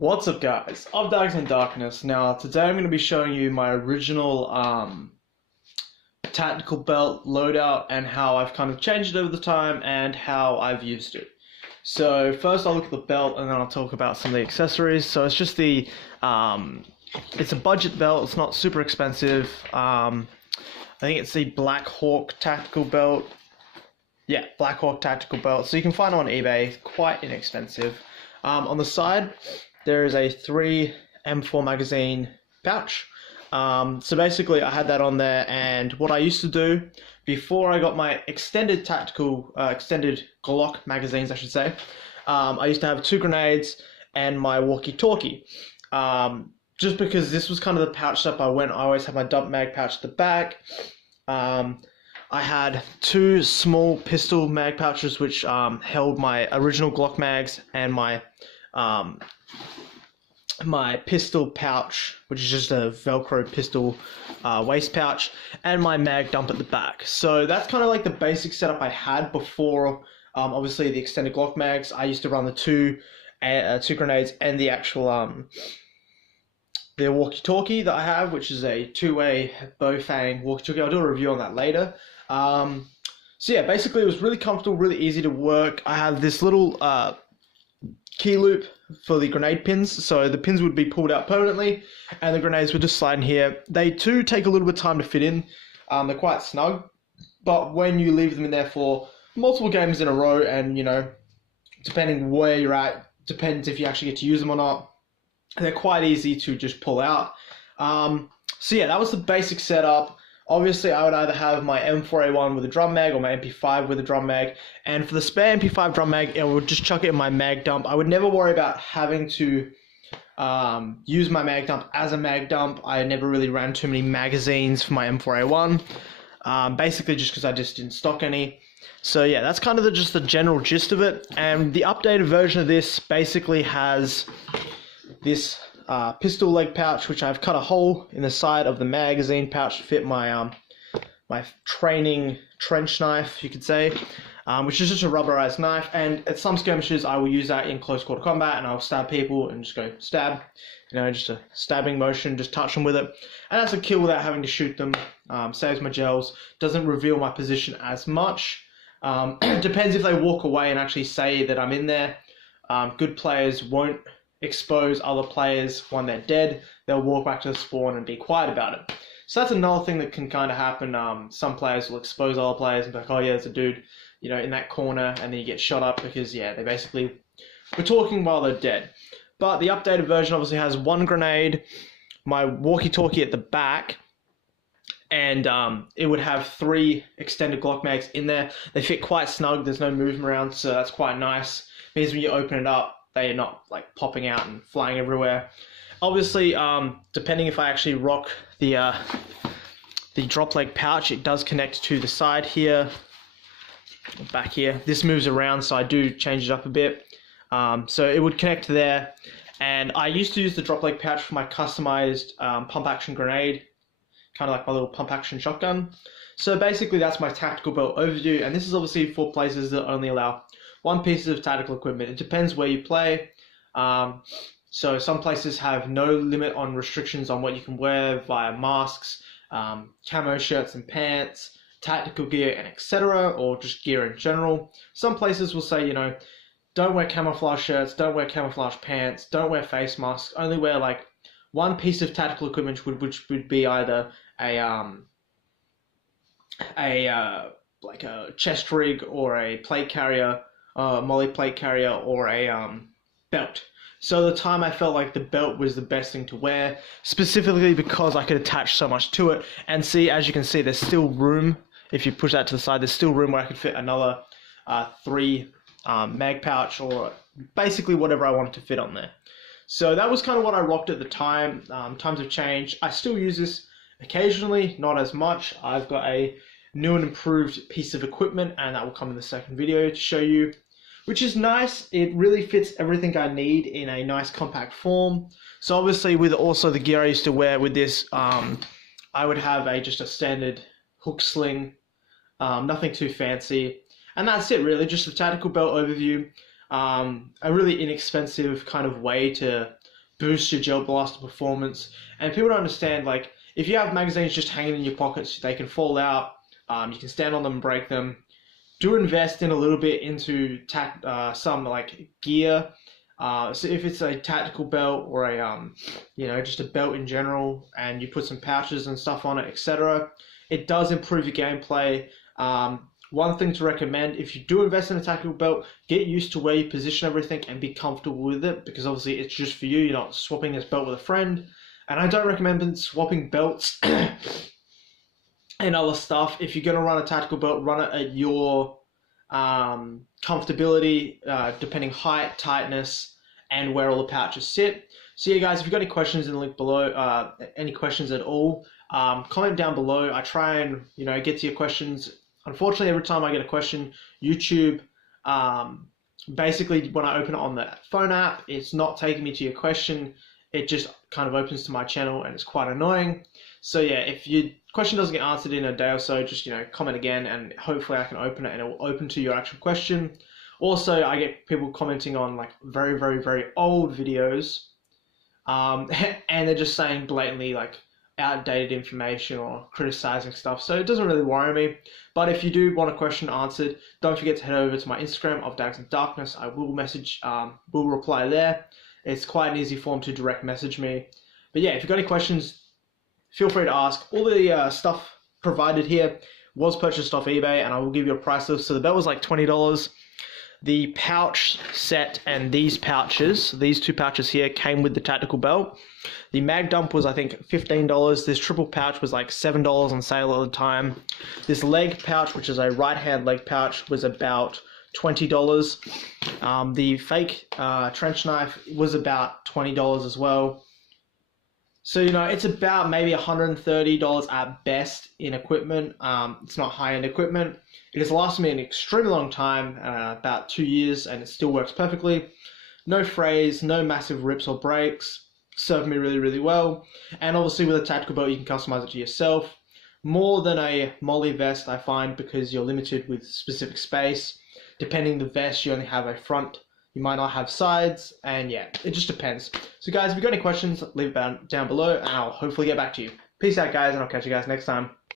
What's up, guys? I'm Darks in Darkness. Now, today I'm going to be showing you my original tactical belt loadout and how I've kind of changed it over the time and how I've used it. So first I'll look at the belt and then I'll talk about some of the accessories. So it's just it's a budget belt. It's not super expensive. I think it's the Black Hawk tactical belt. Yeah, Black Hawk tactical belt. So you can find it on eBay, quite inexpensive. On the side, there is a 3 M4 magazine pouch. So basically I had that on there, and what I used to do before I got my extended Glock magazines, I should say, I used to have 2 grenades and my walkie-talkie. Just because this was kind of the pouch setup I always had my dump mag pouch at the back. I had 2 small pistol mag pouches which held my original Glock mags and my pistol pouch, which is just a Velcro pistol waist pouch, and my mag dump at the back. So that's kind of like the basic setup I had before. Obviously the extended Glock mags. I used to run the 2 grenades and the actual the walkie-talkie that I have, which is a 2-way Bofang walkie-talkie. I'll do a review on that later. So yeah, basically it was really comfortable, really easy to work. I have this little key loop for the grenade pins, so the pins would be pulled out permanently and the grenades would just slide in here. They too take a little bit of time to fit in. They're quite snug, but when you leave them in there for multiple games in a row, and you know, depending where you're at, depends if you actually get to use them or not, they're quite easy to just pull out. So yeah, that was the basic setup. Obviously, I would either have my M4A1 with a drum mag or my MP5 with a drum mag. And for the spare MP5 drum mag, I would just chuck it in my mag dump. I would never worry about having to use my mag dump as a mag dump. I never really ran too many magazines for my M4A1. Basically just because I just didn't stock any. So yeah, that's kind of just the general gist of it. And the updated version of this basically has this pistol leg pouch, which I've cut a hole in the side of the magazine pouch to fit my my training trench knife, you could say, which is just a rubberized knife. And at some skirmishes, I will use that in close quarter combat, and I'll stab people and just go stab, you know, just a stabbing motion, just touch them with it, and that's a kill without having to shoot them. Saves my gels, doesn't reveal my position as much. Depends if they walk away and actually say that I'm in there. Good players won't expose other players when they're dead. They'll walk back to the spawn and be quiet about it. So that's another thing that can kind of happen. Some players will expose other players and be like, oh yeah, there's a dude, you know, in that corner, and then you get shot up because yeah, they basically were talking while they're dead. But the updated version obviously has 1 grenade, my walkie-talkie at the back, and it would have 3 extended Glock mags in there. They fit quite snug, there's no movement around, so that's quite nice. It means when you open it up, they're not like popping out and flying everywhere. Obviously, depending if I actually rock the drop leg pouch, it does connect to the side here, back here. This moves around, so I do change it up a bit. So it would connect there. And I used to use the drop leg pouch for my customized pump action grenade, kind of like my little pump action shotgun. So basically that's my tactical belt overview, and this is obviously for places that only allow 1 piece of tactical equipment. It depends where you play. So some places have no limit on restrictions on what you can wear via masks, camo shirts and pants, tactical gear, and etc., or just gear in general. Some places will say, you know, don't wear camouflage shirts, don't wear camouflage pants, don't wear face masks, only wear like 1 piece of tactical equipment, which would be either like a chest rig or a plate carrier, molly plate carrier, or a belt. So at the time I felt like the belt was the best thing to wear, specifically because I could attach so much to it. And see, as you can see, there's still room. If you push that to the side, there's still room where I could fit another 3 mag pouch, or basically whatever I wanted to fit on there. So that was kind of what I rocked at the time. Times have changed. I still use this occasionally, not as much. I've got a new and improved piece of equipment, and that will come in the second video to show you, which is nice. It really fits everything I need in a nice compact form. So obviously with also the gear I used to wear with this, I would have just a standard hook sling, nothing too fancy. And that's it really, just a tactical belt overview. A really inexpensive kind of way to boost your gel blaster performance. And people don't understand, like, if you have magazines just hanging in your pockets, they can fall out. You can stand on them and break them. Do invest in a little bit into some like gear. So if it's a tactical belt or a just a belt in general, and you put some pouches and stuff on it, etc., it does improve your gameplay. One thing to recommend, if you do invest in a tactical belt, get used to where you position everything and be comfortable with it, because obviously it's just for you. You're not swapping this belt with a friend. And I don't recommend swapping belts and other stuff. If you're going to run a tactical belt, run it at your comfortability, depending height, tightness, and where all the pouches sit. So yeah, guys, if you've got any questions in the link below, any questions at all, comment down below. I try and get to your questions. Unfortunately, every time I get a question, YouTube, basically when I open it on the phone app, it's not taking me to your question. It just kind of opens to my channel, and it's quite annoying. So yeah, if your question doesn't get answered in a day or so, just comment again, and hopefully I can open it and it will open to your actual question. Also, I get people commenting on like very, very, very old videos, and they're just saying blatantly like outdated information or criticizing stuff. So it doesn't really worry me. But if you do want a question answered, don't forget to head over to my Instagram of Dags in Darkness. I will will reply there. It's quite an easy form to direct message me. But yeah, if you've got any questions, feel free to ask. All the stuff provided here was purchased off eBay, and I will give you a price list. So the belt was like $20. The pouch set and these pouches, these two pouches here, came with the tactical belt. The mag dump was, I think, $15. This triple pouch was like $7 on sale at the time. This leg pouch, which is a right-hand leg pouch, was about $20. The fake trench knife was about $20 as well. So, it's about maybe $130 at best in equipment. It's not high-end equipment. It has lasted me an extremely long time, about 2 years, and it still works perfectly. No frays, no massive rips or breaks. Served me really, really well. And obviously with a tactical belt, you can customize it to yourself. More than a molly vest, I find, because you're limited with specific space. Depending the vest, you only have a front. You might not have sides, and yeah, it just depends. So guys, if you've got any questions, leave it down below, and I'll hopefully get back to you. Peace out, guys, and I'll catch you guys next time.